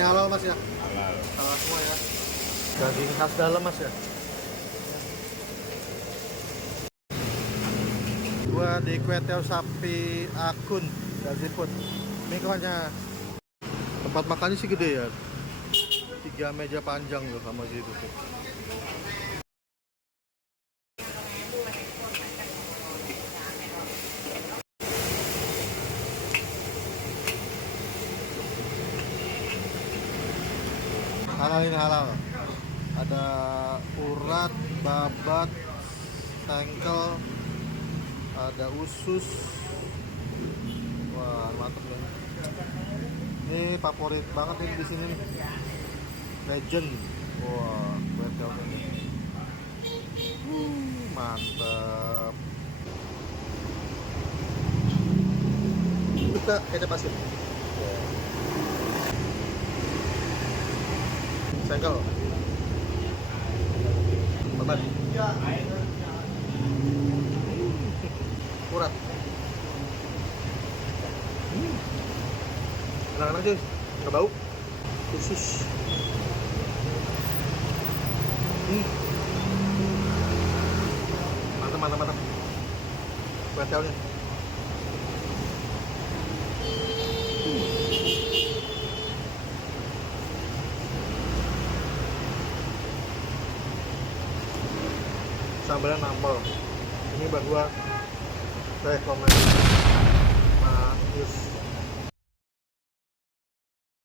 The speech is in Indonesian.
Ini halal mas ya? Halal. Halal semua ya. Daging khas dalam mas ya? Gua di Kueteo Sapi Akun Gaziput. Ini hanya tempat makannya sih gede ya. 3 meja panjang loh sama situ tuh. Halal ini halal. Ada urat, babat, tengkel, ada usus. Wah, mantep nih. Ini favorit banget nih di sini nih. Legend. Wah, Kueteo ini. Mantap. Kita kecap asin. Tengkel. Babat. Urat. Enak-enak sih, nggak bau. Usus. Mantap. Kueteonya. Sambalnya nambal. Ini buat gua rekomend. Manis.